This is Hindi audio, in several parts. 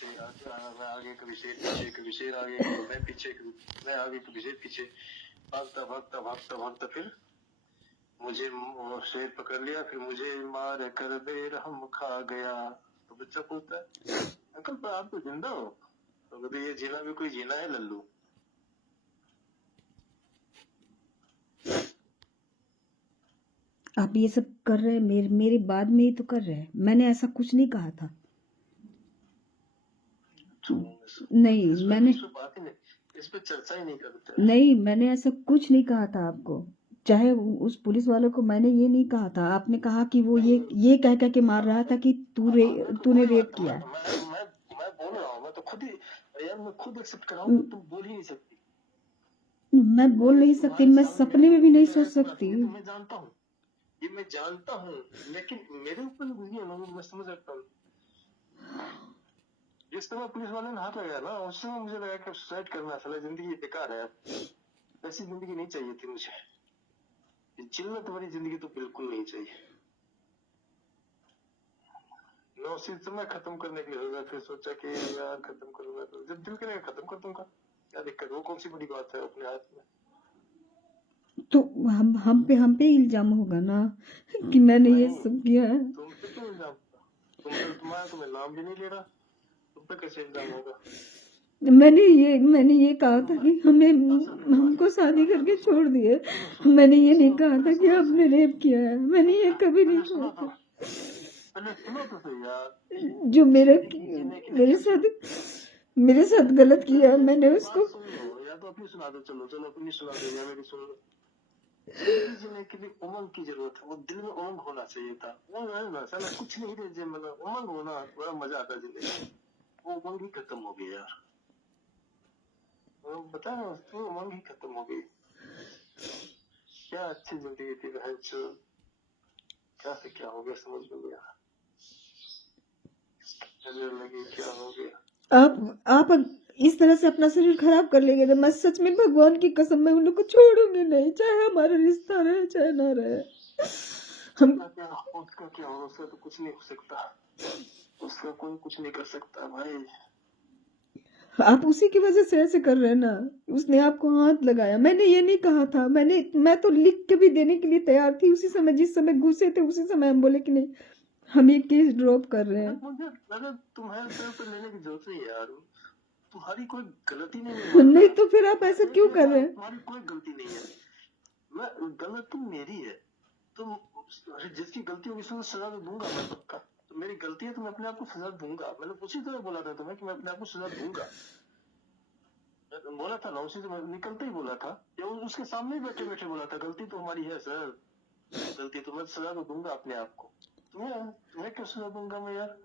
से आगे आया, मैं आगे कभी शेर आगे, कभी मैं पीछे, कभी मैं आगे, कभी शेर पीछे, भागता भागता भागता भागता फिर मुझे वो शेर पकड़ लिया, फिर मुझे मार कर बेरहम खा गया। तो बच्चा पूछता है अंकल पर आप तो जिंदा हो? तो कहते ये जीना भी कोई जीना है लल्लू। आप ये सब कर रहे हैं, मेरे बाद में ही तो कर रहे हैं। मैंने ऐसा कुछ नहीं कहा था। नहीं, मैंने बात ही नहीं, इस पे चर्चा ही नहीं करते। नहीं, मैंने ऐसा कुछ नहीं कहा था आपको। चाहे उस पुलिस वालों को मैंने ये नहीं कहा था। आपने कहा कि वो ये कह कह के मार रहा था कि तूने रेप किया है। मैं बोल रहा हूँ, मैं तो खुद ही यार, मैं खुद एक्सेप्ट कर रहा हूँ, तुम बोल ही नहीं सकती। मैं बोल नहीं सकती, मैं सपने में भी नहीं सोच सकती। मैं जानता हूँ, ये मैं जानता हूँ, लेकिन मेरे ऊपर गुजरी है ना, मैं समझ सकता हूँ। जिस समय पुलिस वाले ने हाथ लगाया ना, उस समय मुझे लगा कि सुसाइड करना साला जिंदगी बेकार है, ऐसी जिंदगी नहीं चाहिए थी मुझे। चिल्लत वाली जिंदगी तो बिल्कुल नहीं चाहिए। मैं उसी समय खत्म करने के लिए होगा, फिर सोचा कि यार खत्म करूंगा, तो जब दिल करेगा खत्म कर दूंगा, क्या दिक्कत, वो कौन सी बड़ी बात है अपने हाथ में। तो हम पे इल्जाम होगा ना कि मैंने ये सब किया है। तुम पे क्यों इल्जाम? तुम्हें नाम भी नहीं ले रहा, तुम पे कैसे इल्जाम होगा? मैंने ये कहा था कि हमको शादी करके छोड़ दिए। मैंने ये नहीं कहा था कि आपने रेप किया है। मैंने ये कभी नहीं कहा था। पहले सुनो तो सही यार, जो मेरे साथ गलत किया, मैंने उसको या तो अपनी सुना दो, चलो अपनी सुना दो या मेरी सुन लो। जिंदगी जीने के लिए उमंग की जरूरत है, वो दिल में उमंग होना चाहिए था। वो ना साला कुछ नहीं रहे, मतलब उमंग होना बड़ा मजा आता है जिंदगी। वो उमंग ही खत्म हो गई यार, वो बता रहा हूँ, उमंग ही खत्म हो गई। क्या अच्छी जिंदगी थी बहन, क्या से क्या हो गया समझ में नहीं आया, लगी क्या हो गया। आप इस तरह से अपना शरीर खराब कर लेंगे तो मैं सच में भगवान की कसम मैं उन लोग को छोड़ूंगी नहीं, चाहे हमारा रिश्ता रहे चाहे ना रहे। उसका क्या हो, उसका तो कुछ नहीं हो सकता, उसका कोई कुछ नहीं कर सकता भाई। आप उसी की वजह से ऐसे कर रहे हैं ना। उसने आपको हाथ लगाया, मैंने ये नहीं कहा था। मैं तो लिख के भी देने के लिए तैयार थी उसी समय, जिस समय घुसे थे उसी समय हम बोले कि नहीं हम ये केस ड्रॉप कर रहे हैं। मुझे तुम्हारे सर पे लेने की जरूरत नहीं है यार, तुम्हारी कोई गलती नहीं। नहीं तो फिर आप ऐसा क्यों कर रहे हैं? तुम्हारी कोई गलती नहीं है, मैं गलती मेरी है। तुम जिसकी गलती होगी उसको सजा तो दूंगा मैं पक्का। तो मेरी गलती है तो मैं अपने आप को सजा दूंगा। मैंने उसी तरह बोला था तुम्हें कि मैं अपने आप को सजा दूंगा, बोला था ना, उसी से निकलते ही बोला था, या उसके सामने ही बैठे बैठे बोला था गलती तो हमारी है सर, गलती तो मैं सजा तो दूंगा अपने आप को। तुम्हें क्यों सजा दूंगा मैं यार?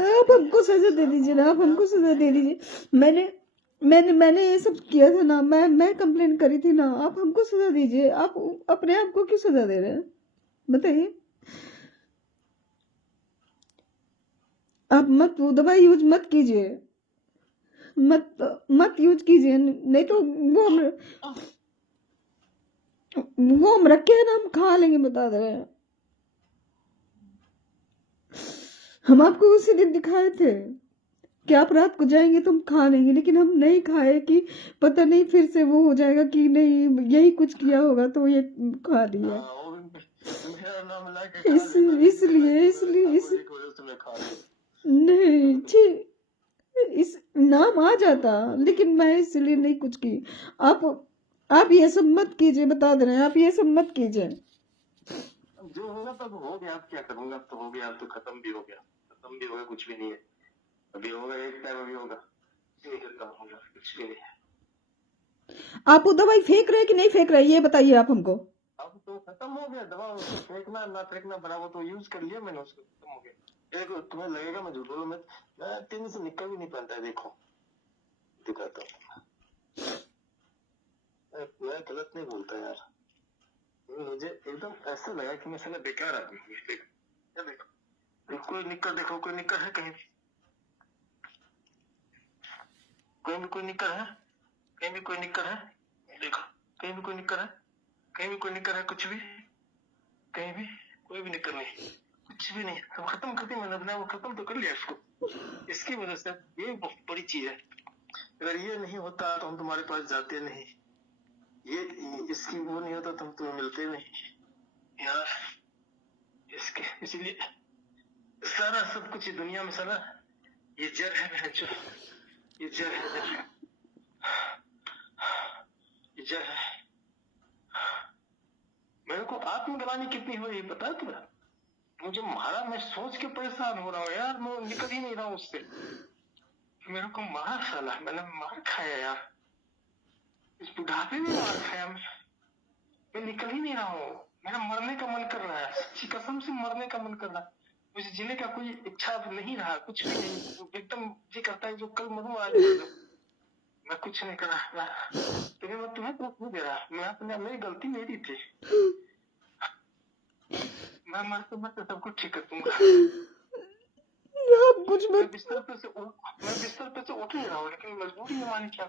आप हमको सजा दे दीजिए ना, आप हमको सजा दे दीजिए। मैंने ये सब किया था ना, मैं कंप्लेन करी थी ना, आप हमको सजा दीजिए। आप अपने आप को क्यों सजा दे रहे हैं बताइए? आप मत वो दवाई यूज मत कीजिए, मत यूज कीजिए, नहीं तो वो हम रखे हैं ना, हम खा लेंगे, बता दे रहे हैं। हम आपको उसी दिन दिखाए थे कि आप रात को जाएंगे तो हम खा लेंगे, लेकिन हम नहीं खाए कि पता नहीं फिर से वो हो जाएगा कि नहीं यही कुछ किया होगा तो ये खा लिया। इसलिए नहीं छी, इस नाम आ जाता, लेकिन मैं इसलिए नहीं कुछ की। आप ये सब मत कीजिए, बता दे रहे हैं, आप ये सब मत कीजिए। जो होगा तब हो गया, अब क्या करूंगा, अब तो हो गया, अब तो खत्म भी हो गया, कुछ भी नहीं है। अभी होगा एक टाइम, अभी होगा, कुछ भी नहीं। आप वो दवाई फेंक रहे कि नहीं फेंक रहे ये बताइए आप हमको। अब तो खत्म हो गया दवा, उसको फेंकना ना फेंकना बराबर, तो यूज कर लिया मैंने उसको, खत्म हो गया। देखो तुम्हें लगेगा मैं झूठ बोलूं, मैं तेल से निकल भी नहीं पाता है, देखो दिखाता हूँ, मैं गलत नहीं बोलता यार, मुझे एकदम ऐसा लगा कि मैं साला बेकार आदमी हूँ। देखो कोई निक्कर, देखो कोई निक्कर है कहीं, कहीं भी कोई निक्कर है, कहीं भी कोई निक्कर है, देखो कहीं भी कोई निक्कर है, कहीं भी कोई निक्कर है, कुछ भी कहीं भी कोई भी निक्कर नहीं, कुछ भी नहीं। सब खत्म करके मैंने अपने आप को खत्म तो कर लिया इसको। इसकी वजह से ये बहुत बड़ी चीज है। अगर ये नहीं होता तो हम तुम्हारे पास जाते नहीं, ये इसकी वो नहीं होता तो हम तुम्हें मिलते नहीं यार। इसके इसलिए सारा सब कुछ दुनिया में सारा ये जड़ है बहन जो, ये जड़ है, ये जड़ है। मेरे को आत्मग्लानि कितनी हो रही पता है तुम्हें? मुझे मारा, मैं सोच के परेशान हो रहा हूँ यार, मैं निकल ही नहीं रहा हूँ उससे। मेरे को मारा साला, मैंने मार खाया यार, इस बुढ़ापे में मार खाया मैं निकल ही नहीं रहा हूँ। मेरा मरने का मन कर रहा है, सच्ची कसम से मरने का मन कर रहा है। मुझे जीने का कोई इच्छा अब नहीं रहा, कुछ भी नहीं, एकदम जी करता है जो कल मरूं आज मर जाऊं। मैं कुछ नहीं कर रहा, मैं तुम्हें दुख नहीं दे रहा, मैं अपने, मेरी गलती मेरी थी, मैं मरते मरते सब कुछ ठीक कर दूंगा। आप कुछ मैं मत। बिस्तर पे से उठ नहीं रहा हूँ, लेकिन मजबूरी है मानी क्या।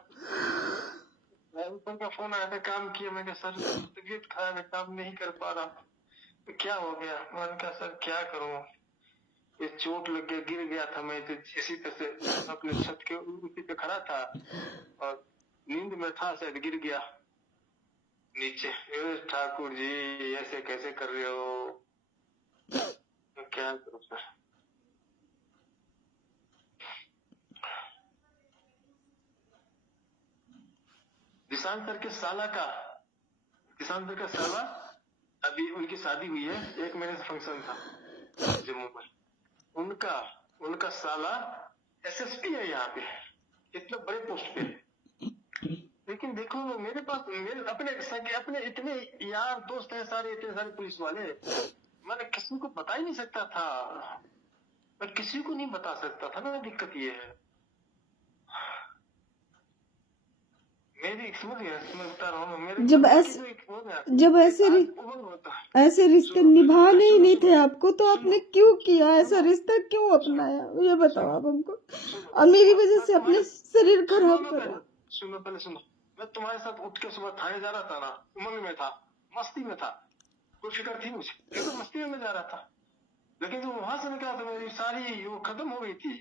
ऊपर का फोन आया था, काम किया, मैं सर तबीयत खराब है, काम नहीं कर पा रहा, तो क्या हो गया? मैंने कहा सर क्या करूं, ये चोट लग गया, गिर गया था मैं, तो इसी तरह से अपने छत के उसी पे खड़ा था और नींद में था, शायद गिर गया नीचे। ठाकुर जी ऐसे कैसे कर रहे हो, तो क्या करूं सर। किसान सर के साला का, किसान सर का साला, अभी उनकी शादी हुई है, 1 महीने से फंक्शन था जम्मू में। उनका साला एसएसपी है यहाँ पे, इतने बड़े पोस्ट पे। लेकिन देखो मेरे पास, मेरे अपने इतने यार दोस्त हैं सारे, इतने सारे पुलिस वाले, मैंने किसी को बता ही नहीं सकता था, मैं किसी को नहीं बता सकता था ना। दिक्कत ये है मेरी, समझ बता रहा हूँ मेरे, जब ऐसे रिश्ते निभाने ही नहीं थे आपको, तो आपने क्यों किया ऐसा रिश्ता, क्यों अपनाया, ये बताओ आप हमको। और मेरी वजह से अपने शरीर खराब कर। सुनो पहले सुनो, मैं तुम्हारे साथ उठ के सुबह थाने जा रहा था ना, उमंग में था, मस्ती में था, कोई फिक्र थी मुझे, तो मस्ती में जा रहा था। लेकिन जो वहां से निकला तो मेरी सारी वो खत्म हो गई थी।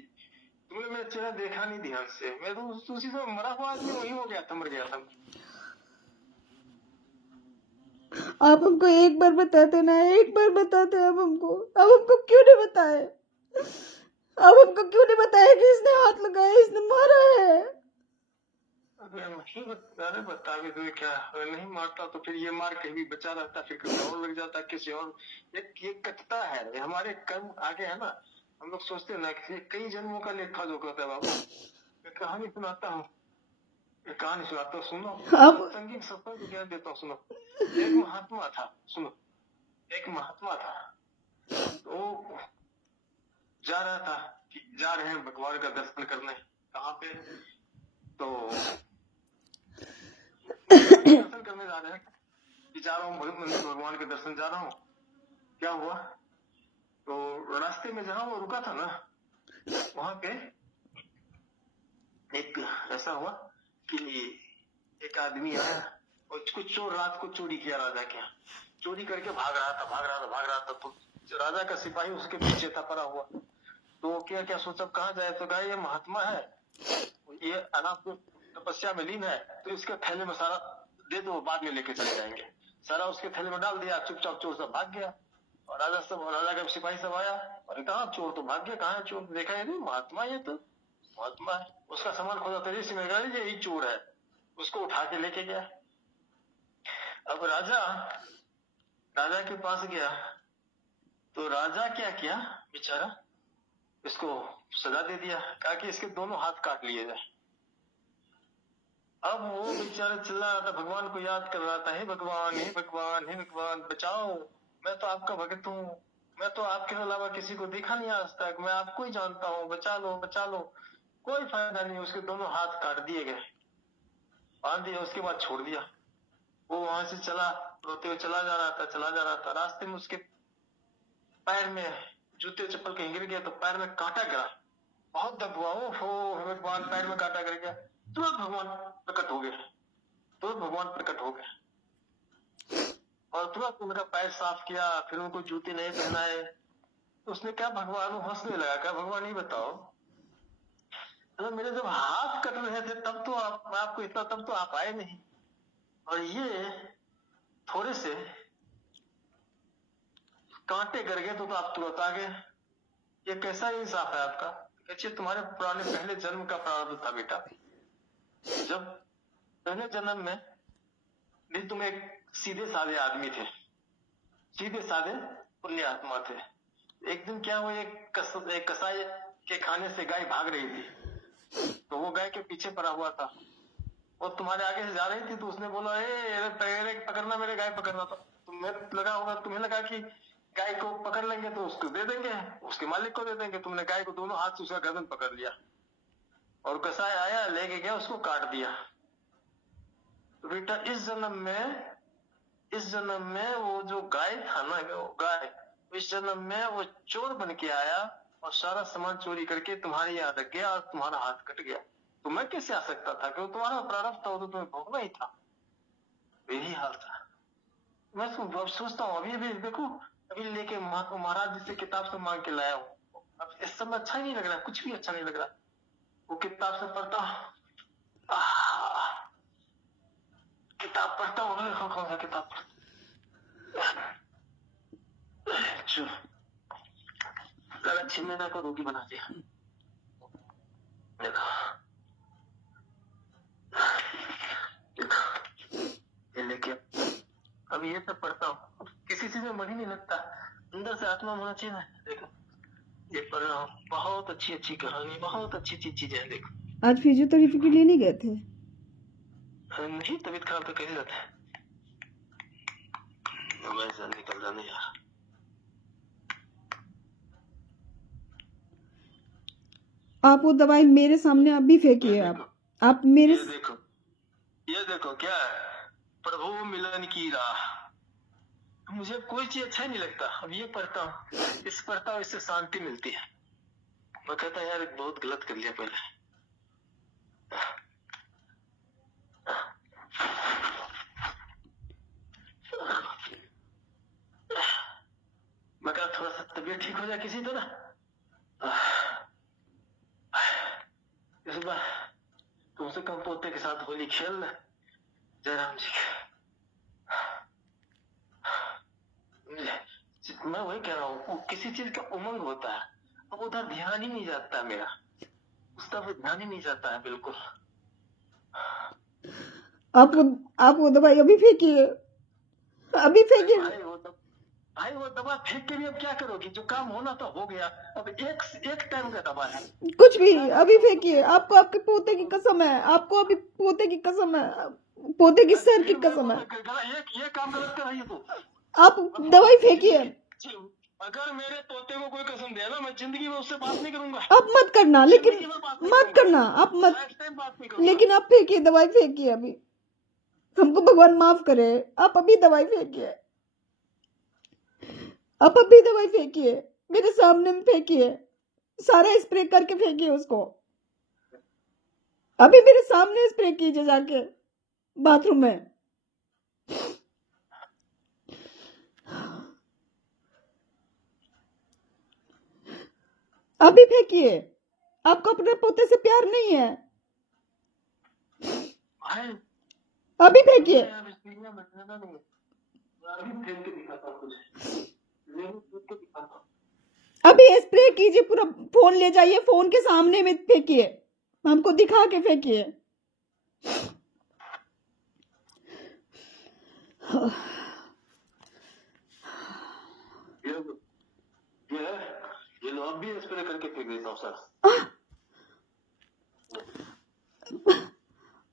तुमने मेरा चेहरा देखा नहीं ध्यान से, मैं तो उसी से मरा हुआ आदमी वही हो गया था, मर गया था। आप हमको एक बार बताते ना, एक बार बताते आप हमको, अब हमको क्यों नहीं बताए, अब हमको क्यों नहीं बताया कि इसने हाथ लगाया, इसने मारा है। अरे बता भी तो क्या, अगर नहीं मारता तो फिर ये मार कहीं भी बचा रहता, फिर कहीं और लग जाता किसी और। ये कटता है, ये हमारे कर्म आगे है ना। हम लोग सोचते हैं ना कि कई जन्मों का लेखा जोखा होता है बाबू। मैं कहानी सुनाता हूँ, कहानी सुनाता हूँ, सुनो। संगीत सफर को ज्ञान देता हूँ, सुनो। एक महात्मा था, सुनो, एक महात्मा था, तो जा रहे हैं भगवान का दर्शन करने। कहाँ पे? तो दर्शन करने जा रहे हैं, जा रहा हूँ भगवान के दर्शन जा रहा हूँ। क्या हुआ, तो रास्ते में जहाँ वो रुका था ना, वहां पे एक ऐसा हुआ कि एक आदमी आया और कुछ चोर रात को चोरी किया, राजा के चोरी करके भाग रहा था। तो राजा का सिपाही उसके पीछे था पड़ा हुआ। तो क्या सोचा कहाँ जाए, तो कहा ये महात्मा है, ये अनाथ तपस्या में लीन है, तो इसके थैले में सारा दे दो, बाद में लेके चले जाएंगे। सारा उसके थैले में डाल दिया, चुपचाप चोर सब भाग गया। और राजा का सिपाही सब आया, और कहा चोर तो भाग गया, कहाँ है चोर? देखा ये नहीं महात्मा, ये तो महात्मा है। उसका सामान खोजा, तेरे से मेरा यही चोर है, उसको उठा के लेके गया। अब राजा के पास गया, तो राजा क्या किया बेचारा, इसको सजा दे दिया, कहा कि इसके दोनों हाथ काट लिए जाए। अब वो बेचारा चिल्ला रहा था, भगवान को याद कर रहा था, हे भगवान हे भगवान हे भगवान बचाओ, मैं तो आपका भक्त हूँ, मैं तो आपके अलावा किसी को देखा नहीं आज तक, मैं आपको ही जानता हूँ, बचा लो बचा लो। कोई फायदा नहीं, उसके दोनों हाथ काट दिए गए, बांध दिया, उसके बाद छोड़ दिया। वो वहां से चला, रोते हुए चला जा रहा था। रास्ते में उसके पैर में जूते चप्पल कहीं गिर गया, तो पैर में कांटा गिरा, बहुत दर्द हुआ। हो भगवान, पैर में कांटा गिर गया। तुरंत भगवान प्रकट हो गए, और तुरंत उनका पैर साफ किया, फिर उनको जूते नहीं पहनाए। उसने क्या, भगवान हंसने लगा, क्या भगवान ये बताओ, तो मेरे जब हाथ कट रहे थे तब तो आपको इतना, तब तो आप आए नहीं, और ये थोड़े से कांटे कर गए तो आप तुरंत आ गए। ये कैसा इंसाफ है आपका? अच्छा, तुम्हारे पुराने पहले जन्म का प्रारब्ध था बेटा। जब पहले जन्म में भी तुम एक सीधे साधे आदमी थे, सीधे साधे पुण्य आत्मा थे। एक दिन क्या हुआ, एक कसाई के खाने से गाय भाग रही थी, तो वो गाय के पीछे पड़ा हुआ था, और तुम्हारे आगे से जा रही थी, तो उसने बोला ए पकड़ना, मेरे गाय पकड़ना। तो तुम्हें लगा कि गाय को पकड़ लेंगे तो उसको दे देंगे, उसके मालिक को दे देंगे। तुमने गाय को दोनों हाथ से उसका गर्दन पकड़ लिया, और कसाई आया, लेके गया, उसको काट दिया। तो बेटा इस जन्म में वो जो गाय था ना, वो गाय इस जन्म में वो चोर बन के आया, और सारा सामान चोरी करके तुम्हारे यहाँ रख गया, और तुम्हारा हाथ कट गया। तो मैं कैसे आ सकता था? कि वो तुम्हारा प्रारब्ध था, वो तो तुम्हें भोगना ही था। यही हाल था। मैं सोचता हूँ, अभी देखो, अभी लेके महाराज जी से किताब से मांग के लाया हूँ। अब इस समय अच्छा ही नहीं लग रहा, कुछ भी अच्छा नहीं लग रहा। वो किताब से पढ़ता हूँ, किताब पढ़ता हूँ, कौन सा किताब पढ़ता, छिन्ना को रोगी बना दिया। देखो ये लेके अब ये सब पढ़ता हूँ, किसी चीज में मन ही नहीं लगता, अंदर से आत्मा होना चाहिए ना। देखो ये पढ़ रहा हूँ, बहुत अच्छी अच्छी कहानी, बहुत अच्छी अच्छी चीजें हैं। देखो आज फिजियोथेरेपी के लिए नहीं गए थे? नहीं, तबीयत खराब तो कैसे जाते हैं, वैसा निकल जाने यार। आप वो दवाई मेरे सामने अभी फेंकिए। आप मेरे ये देखो क्या है, प्रभु मिलन की राह। मुझे कोई चीज अच्छा नहीं लगता। अब ये पढ़ता हूँ, इससे शांति मिलती है। मैं कहता यार बहुत गलत कर लिया पहले। मैं कहा थोड़ा सा तबीयत ठीक हो जाए किसी तरह। इस बार तुमसे कम पोते के साथ होली खेल ले जयराम जी के। मैं वही कह रहा हूँ, किसी चीज का उमंग होता है, अब उधर ध्यान ही नहीं जाता मेरा, उस तरफ ध्यान ही नहीं जाता है बिल्कुल। आप वो दवाई अभी फेंकिए, अभी फेंकिए। भाई वो दवा फेंक के भी अब क्या करोगी? जो काम होना तो हो गया, अब एक टाइम का दवा है। कुछ भी अभी फेंकिए। आपको आपके पोते की कसम है, आपको अभी पोते की कसम है, पोते की सर की कसम है। ये काम गलत कर रही है तू। आप दवाई फेंकिए। अगर मेरे पोते को कोई कसम दे ना, मैं जिंदगी में उससे बात नहीं करूंगा। आप मत करना, लेकिन मत करना, आप मत, लेकिन आप फेंकिए, दवाई फेंकिए अभी। हमको भगवान माफ करे, आप अभी दवाई फेंकिए, आप अभी दवाई फेंकिए, मेरे सामने में फेंकिए, सारा स्प्रे करके फेंकिए उसको। अभी मेरे सामने स्प्रे कीजिए जाके बाथरूम में। अभी फेंकिए। आपको अपने पोते से प्यार नहीं है, अभी फेंकिए। अभी स्प्रे कीजिए, पूरा फोन ले जाइए, फोन के सामने में फेंकिए, हमको दिखा के फेंकिए। ये लो, अब भी स्प्रे करके फेंक देता हूँ सर।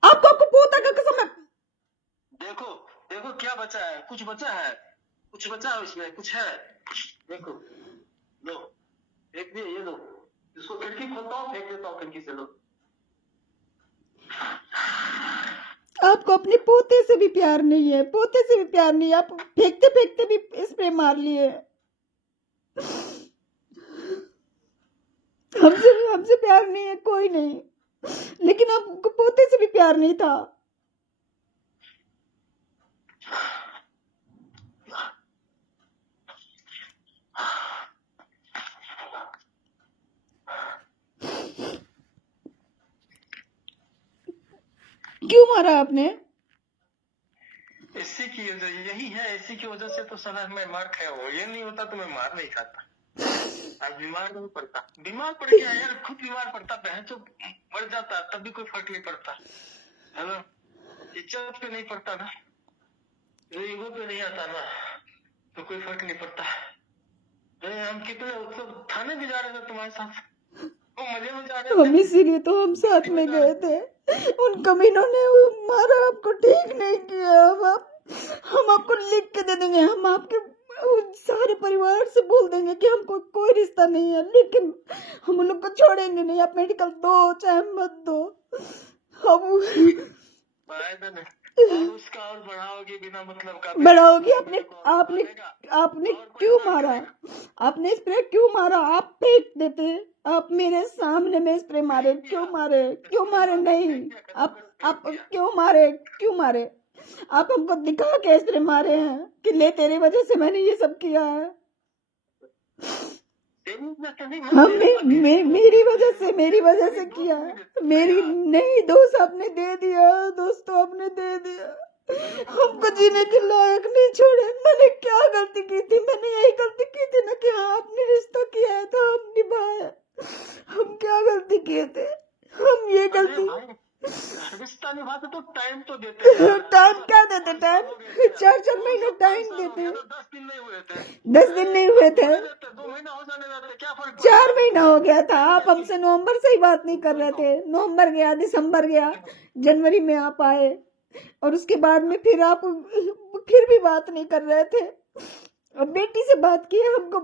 आपको पोता का कसम है। देखो देखो क्या बचा है, कुछ बचा है इसमें, कुछ है। देखो लो, फेंक दिए, ये लो, इसको खिड़की खोलता हूँ, फेंक देता हूँ खिड़की से। लो, आपको अपने पोते से भी प्यार नहीं है, पोते से भी प्यार नहीं है, आप फेंकते फेंकते भी स्प्रे मार लिए। हमसे प्यार नहीं है कोई नहीं, लेकिन आपको पोते से भी प्यार नहीं था। क्यों मारा आपने? इसी की वजह यही है, इसी की वजह से तो साला मैं मार खाया हूँ। ये नहीं होता तो मैं मार नहीं खाता। आज बीमार नहीं पड़ता, बीमार पड़ गया यार, खुद बीमार पड़ता, बहन तो मर जाता तब भी कोई फर्क नहीं पड़ता, है ना। इज्जत पे नहीं पड़ता ना, ईगो पे नहीं आता ना, तो कोई फर्क नहीं पड़ता। हम कितने मतलब थाने भी जा रहे थे तुम्हारे साथ, वो मजे में जा रहे हम थे, इसीलिए तो हम साथ में गए थे। उन कमीनों ने वो मारा, आपको ठीक नहीं किया। अब हम आपको लिख के दे देंगे, हम आपके उन सारे परिवार से बोल देंगे कि हमको कोई रिश्ता नहीं है, लेकिन हम उन लोग को छोड़ेंगे नहीं। आप मेडिकल दो चाहे मत दो, हम फायदा नहीं। और उसका और बढ़ाओगे बिना मतलब का, बढ़ाओगे। आपने आपने मारेगा, आपने और कोई क्यों काम मारा? करेगा। आपने स्प्रे क्यों मारा? आप फेंक देते, आप मेरे सामने में स्प्रे मारे, क्यों मारे? क्यों मारे? नहीं, आप क्यों मारे? क्यों मारे? आप हमको दिखा के स्प्रे मारे हैं कि ले तेरी वजह से मैंने ये सब किया है। मेरी वजह से किया है, मेरी नहीं। दोस्त आपने दे दिया, दोस्तों आपने दे दिया, हमको जीने के लायक नहीं छोड़े। मैंने क्या गलती की थी? मैंने यही गलती की थी ना कि हाँ आपने रिश्ता किया है तो हम निभाए। हम क्या गलती किए थे? हम ये गलती रिश्ता निभाते तो टाइम तो देते हैं। टाइम क्या देते? टाइम 4 महीने टाइम देते। 10 दिन नहीं हुए थे, 10 दिन नहीं हुए थे, 2 महीना हो जाने देते, क्या फर्क 4 महीना हो गया था। आप हमसे नवंबर से ही बात नहीं कर रहे थे। नवंबर गया, दिसंबर गया, जनवरी में आप आए, और उसके बाद में फिर आप फिर भी बात नहीं कर रहे थे। अब बेटी से बात की, हमको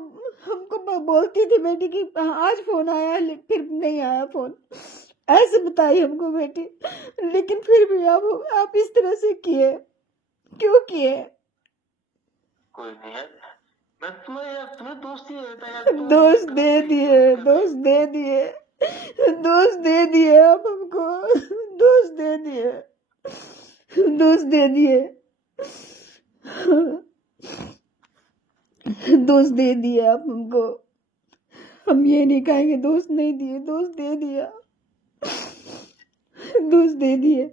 हमको बोलती थी बेटी की आज फोन आया, फिर नहीं आया फोन, ऐसे बताई हमको बेटी। लेकिन फिर भी आप इस तरह से किए, क्यों किए? कोई नहीं है, मैं तुम्हें दोस्ती देता यार, दोस्त दे दिए, दोस्त दे दिए, दोस्त दे दिए आप हमको, दोस्त दे दिए, दोस्त दे दिए, दोस्त दे दिए आप हमको। हम ये नहीं कहेंगे दोस्त नहीं दिए, दोस्त दे दिया, दोस्त दे दिए।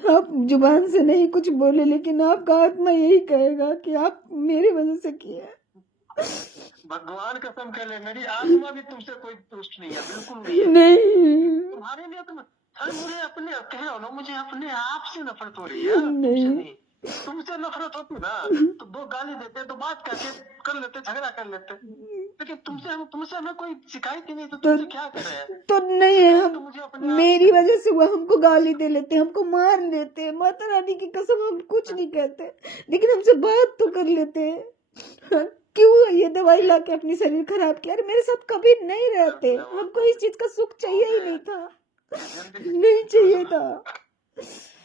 आप जुबान से नहीं कुछ बोले, लेकिन आपका आत्मा यही कहेगा कि आप मेरी वजह से किए। भगवान कसम कर ले, मेरी आत्मा भी तुमसे कोई दुष्ट नहीं है, बिल्कुल नहीं। तुम्हारे लिए तुम मुझे अपने कह रहा हो ना, मुझे अपने आप से नफरत हो रही है, नहीं तुमसे नफरत होती ना तो 2 गाली देते तो बात करके कर लेते, झगड़ा कर लेते, लेकिन तुमसे हमें कोई शिकायत ही नहीं, तो तुमसे क्या करे? तो नहीं है, हम तो मेरी वजह से वो हमको गाली दे लेते, हमको मार लेते, माता रानी की कसम हम कुछ नहीं कहते, लेकिन हमसे बात तो कर लेते। क्यों ये दवाई ला के अपनी शरीर खराब किया? अरे मेरे साथ कभी नहीं रहते, हमको इस चीज का सुख चाहिए ही नहीं था, नहीं चाहिए था।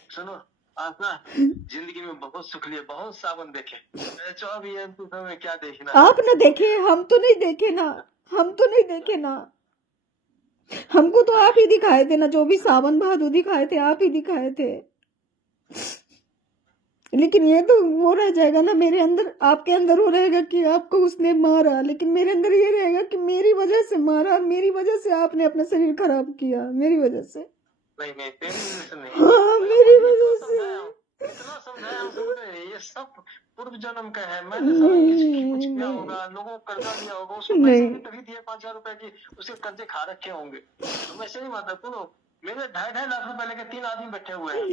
सुनो, आप ना जिंदगी में बहुत सुख लिए, बहुत सावन देखे, में क्या देखना? आप ना देखे, हम तो नहीं देखे ना, हम तो नहीं देखे ना, हमको तो आप ही दिखाए थे ना, जो भी सावन भादो दिखाए थे आप ही दिखाए थे। लेकिन ये तो वो रह जाएगा ना मेरे अंदर, आपके अंदर वो रहेगा कि आपको उसने मारा, लेकिन मेरे अंदर ये रहेगा कि मेरी वजह से मारा, मेरी वजह से आपने अपना शरीर खराब किया, मेरी वजह से। नहीं नहीं, तेरी वजह से नहीं, हाँ मेरी वजह से। इतना समझाया, हम समझ रहे हैं, ये सब पूर्व जन्म का है। मैंने कुछ किया होगा, लोगों को कर्जा दिया होगा, उसको पैसे भी तभी दिए 5,000 रुपए की, उसके कर्जे खा रखे होंगे। तुम ऐसे नहीं मानता? सुनो, मेरे 2.5 लाख रुपए लेके 3 आदमी बैठे हुए हैं,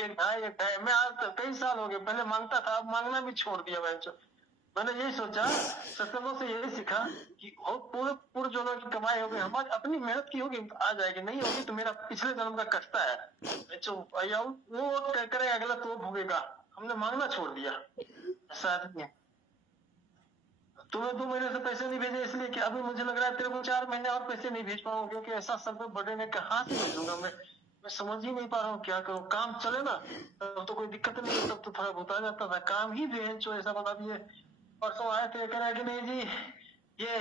एक ढाई। मैं आज कई साल हो गए, पहले मांगता था, अब मांगना भी छोड़ दिया। मैंने यही सोचा, सत्संगों से यही सीखा कि पूरे पूर्व जन्मों की कमाई होगी, हमारी अपनी मेहनत की होगी, आ जाएगी, नहीं होगी तो मेरा पिछले जन्म का कष्टा है, वो करेगा गलत, वो भोगेगा। हमने मांगना छोड़ दिया, ऐसा नहीं है। तुम्हें 2 महीने से पैसे नहीं भेजे, इसलिए कि अभी मुझे लग रहा है तेरे को 4 महीने और पैसे नहीं भेज पाऊंगा, क्योंकि ऐसा सर पे बड़े ने कहाँ से भेजूंगा मैं समझ ही नहीं पा रहा हूँ क्या करूँ। काम चले ना तब तो कोई दिक्कत नहीं है, तब तो थोड़ा बहुत आ जाता था, काम ही जो ऐसा बता दिए। परसों आए थे, कह रहा है कि नहीं जी ये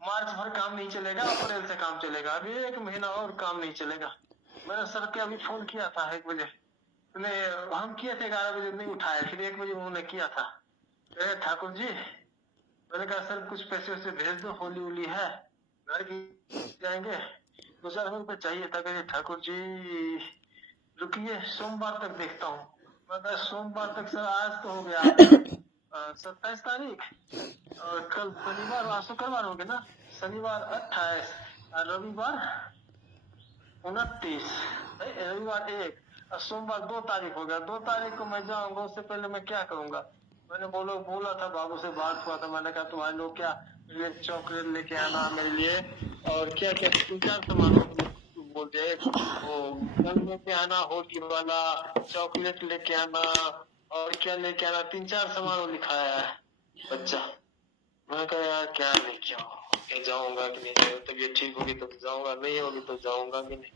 मार्च भर काम नहीं चलेगा, अप्रैल से काम चलेगा, अभी 1 महीना और काम नहीं चलेगा। मैंने सर के अभी फोन किया था 1 बजे, हम किए थे 11 बजे, नहीं उठाया, फिर 1 बजे उन्होंने किया था। ठाकुर जी, मैंने कहा सर कुछ पैसे वैसे भेज दो, होली उली है, घर भी जाएंगे, 2,000 रुपये चाहिए था। कहे ठाकुर जी रुकिए सोमवार तक देखता हूँ। मतलब सोमवार तक सर, आज तो हो गया 27 तारीख, और कल शनिवार, आज शुक्रवार हो गया ना, शनिवार 28 और रविवार 29, रविवार 1 और सोमवार 2 तारीख हो गया। 2 तारीख को मैं जाऊंगा, उससे पहले मैं क्या करूंगा? मैंने बोला था, बाबू से बात हुआ था, मैंने कहा तुम्हारे लोग क्या ये चॉकलेट लेके आना मेरे लिए, और क्या क्या 3-4 सामान बोलते हैं, वो गन लेके आना, होली वाला चॉकलेट लेके आना, और क्या लेके आना, 3-4 सामान वो लिखाया है बच्चा। मैं कहा यार क्या लेके आऊं, क्या जाऊंगा कि नहीं, तबीयत ठीक होगी तो जाऊंगा, नहीं होगी तो जाऊंगा कि नहीं।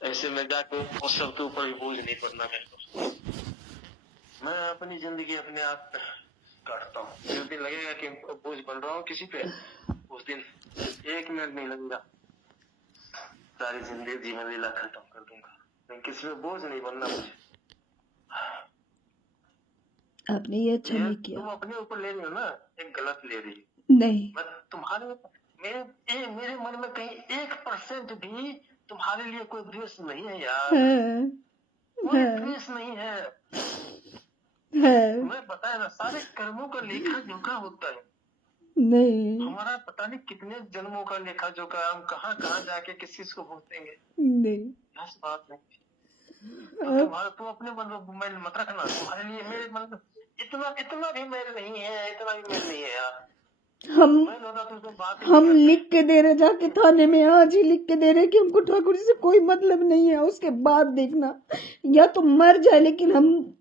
ऐसे में जाके उस सब के ऊपर भी बोझ नहीं पड़ना मेरे को। मैं अपनी जिंदगी अपने आप काटता हूँ। जिस दिन लगेगा कि बोझ बन रहा हूँ किसी पे, उस दिन 1 मिनट नहीं लगेगा, सारी जिंदगी जीवन लीला खत्म कर दूंगा। लेकिन किसी पे बोझ नहीं बनना मुझे। आपने ये अच्छा नहीं तुम किया। अपने ऊपर ले रही हो ना, एक गलत ले रही हो। नहीं, मैं तुम्हारे मेरे मन में कहीं 1% भी तुम्हारे लिए कोई द्वेष नहीं है यार। है, कोई है, द्वेष नहीं है। है, तुम्हें पता है ना, सारे कर्मों का लेखा जोखा होता है। नहीं, हमारा पता नहीं कितने जन्मों का लेखा जोखा, हम कहाँ कहाँ जाके किस चीज को भुगतेंगे। नहीं। ऐसी बात नहीं। आप तुम अपने मन में मैल मत रखना। तुम्हारे लिए मेरे मन में इतना भी मैल नहीं है, इतना भी मैल नहीं है यार। हम मैल होता तो तुम बात ही हम नहीं लिख के दे रहे, जाके थाने में आज ही लिख के दे रहे कि हमको ठाकुर जी से कोई मतलब नहीं है। उसके बाद देखना, या तो मर जाए, लेकिन हम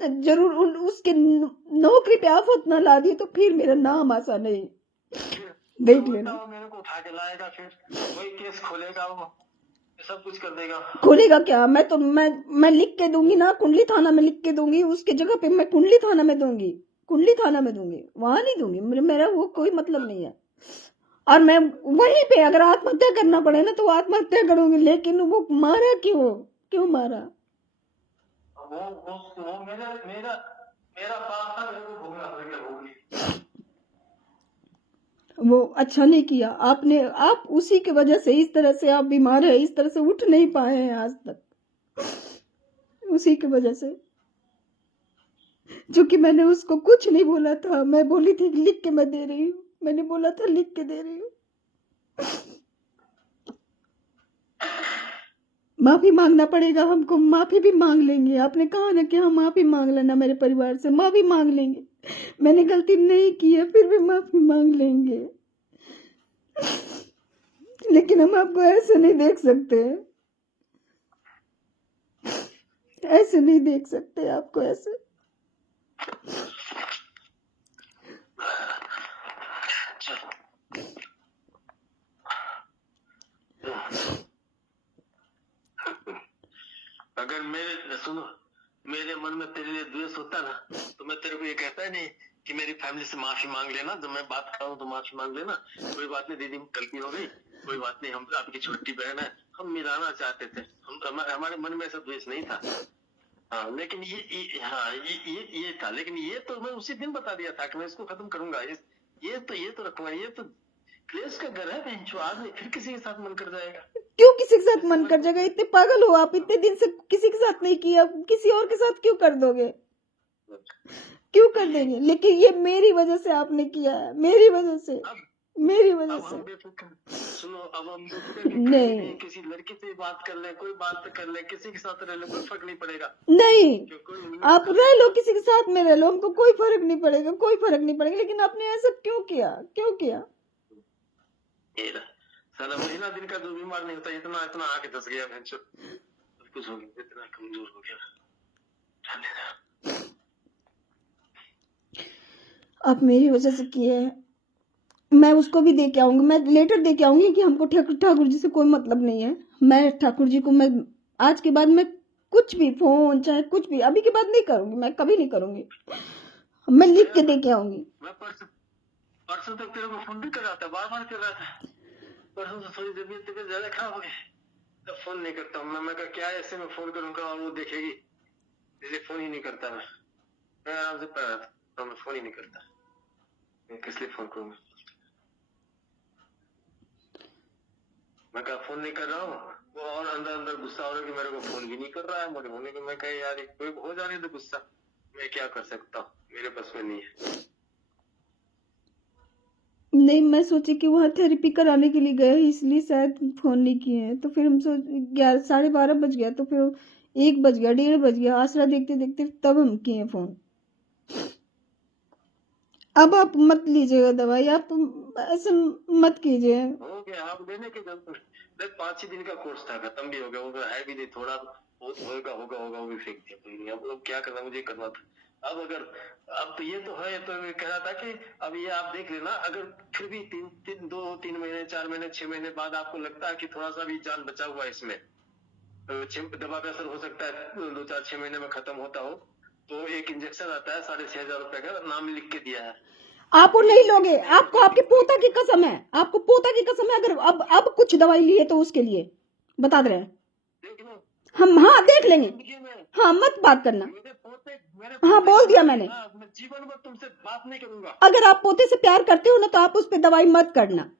जरूर उसके नौकरी पे आफत ना ला दी तो फिर मेरा नाम आसा नहीं। करते। देख लेना, वो मेरे को उठा के लाएगा, फिर वही केस खोलेगा, वो सब कुछ कर देगा। खोलेगा क्या? मैं लिख के दूंगी ना, कुंडली थाना में लिख के दूंगी। उसके जगह पे मैं कुंडली थाना में दूंगी, कुंडली थाना में दूंगी, वहां नहीं दूंगी। मेरा वो कोई मतलब नहीं है। और मैं वहीं पे अगर आत्महत्या करना पड़े ना तो आत्महत्या करूंगी, लेकिन वो मारा क्यों मारा? वो मेरा पाप था, मेरे को भोगना पड़ेगा, भोगी। वो अच्छा नहीं किया आपने। आप उसी की वजह से इस तरह से आप बीमार है, इस तरह से उठ नहीं पाए हैं आज तक, उसी की वजह से। क्योंकि मैंने उसको कुछ नहीं बोला था, मैं बोली थी लिख के मैं दे रही हूँ, मैंने बोला था लिख के दे रही हूँ। माफी मांगना पड़ेगा हमको, माफी भी मांग लेंगे। आपने कहा ना कि हम माफी मांग लेना, मेरे परिवार से माफी मांग लेंगे। मैंने गलती नहीं की है, फिर भी माफी मांग लेंगे। लेकिन हम आपको ऐसे नहीं देख सकते, ऐसे नहीं देख सकते आपको ऐसे। अगर सुनो, मेरे मन में तेरे लिए द्वेष होता ना, तो मैं तेरे को ये कहता ही नहीं कि मेरी फैमिली से माफी मांग लेना। जब मैं बात कर रहा हूँ तो माफी मांग लेना, कोई बात नहीं दीदी, गलती हो गई, कोई बात नहीं, हम आपकी छोटी बहन है, हम मिलाना चाहते थे, हमारे मन में ऐसा द्वेष नहीं था। हाँ, लेकिन ये था। लेकिन ये तो मैं उसी दिन बता दिया था कि मैं इसको खत्म करूंगा, ये तो रखूंगा। ये तो क्लेश का घर है बहन, जो आज नहीं फिर किसी के साथ मन कर जाएगा। क्यों किसी के साथ मन कर जाएगा? इतने पागल हो आप? इतने दिन से किसी के साथ नहीं किया, किसी और के साथ क्यों कर दोगे? क्यों कर देंगे? लेकिन ये मेरी वजह से आपने किया है, मेरी वजह से, मेरी वजह से। सुनो, अब हम नहीं, किसी लड़की से बात कर ले, कोई बात कर ले, किसी के साथ रह ले, कोई फर्क नहीं पड़ेगा। नहीं, आप रह लो, किसी के साथ में रह लो, हमको कोई फर्क नहीं पड़ेगा, कोई फर्क नहीं पड़ेगा। लेकिन आपने ऐसा क्यों किया? क्यों किया? साला महीना दिन का जो बीमार नहीं होता, इतना इतना आके धस गया, सब कुछ हो गया, इतना कमजोर हो गया। आप मेरी वजह से किए हैं। मैं उसको भी दे के आऊंगी, मैं लेटर दे के आऊंगी कि हमको ठाकुर जी से कोई मतलब नहीं है। मैं ठाकुर जी को, मैं आज के बाद मैं कुछ भी फोन चाहे कुछ भी अभी के बाद नहीं करूंगी, मैं कभी नहीं करूंगी। मैं लिख के दे के आऊंगी। मैं परसों तक तेरे को फोन भी कर रहा था, बार कर रहा था। परसों से थोड़ी तबीयत ज्यादा खराब हो गई, तब फोन नहीं करता हूँ मैं। कहा क्या ऐसे में फोन करूंगा और वो देखेगी, इसलिए फोन ही नहीं करता। मैं आराम से पढ़ रहा था, तो मैं फोन ही नहीं करता। मैं किस लिए फोन करूंगा? मैं कहा फोन नहीं कर रहा हूँ। वो और अंदर अंदर गुस्सा हो रहा है कि मेरे को फोन भी नहीं कर रहा है। मुझे होने को मैं कहा यार कोई हो जाने दो गुस्सा, मैं क्या कर सकता हूँ, मेरे बस में नहीं है। नहीं, मैं सोची कि वहाँ थेरेपी कराने के लिए गए हैं, इसलिए शायद फोन नहीं किए हैं। तो फिर हम सोच 11 साढ़े 12 बज गया, तो फिर 1 बज गया, 1:30 बज गया, आसरा देखते देखते तब हम किए फोन। अब आप मत लीजिएगा दवाई, आप ऐसे मत कीजिए। हो गया आप लेने के जब 5-6 दिन का कोर्स था, खत्म भी हो गया। वो तो है भी नहीं, थोड़ा बहुत होगा होगा होगा वो भी फेंक दिया कोई नहीं। अब लोग क्या करना, मुझे करना था। अब अगर अब तो ये तो है, तो मैं कह रहा था कि अब ये आप देख लेना, अगर फिर भी 2-3 महीने 4 महीने 6 महीने बाद आपको लगता है कि थोड़ा सा भी जान बचा हुआ है इसमें, दवा का असर हो सकता है 2-4-6 महीने में खत्म होता हो, तो एक इंजेक्शन आता है 6,500 रुपए का, नाम लिख के दिया है। आप वो नहीं लोगे, आपको आपके पोता की कसम है, आपको पोता की कसम है। अगर अब कुछ दवाई लिए तो उसके लिए बता दे रहे हैं देख लो हम। हाँ देख लेंगे, जिंदगी में हाँ मत बात करना। मेरे पोते हाँ बोल दिया मैंने, मैं जीवन में तुमसे बात नहीं करूंगा। अगर आप पोते से प्यार करते हो ना तो आप उस पर दवाई मत करना।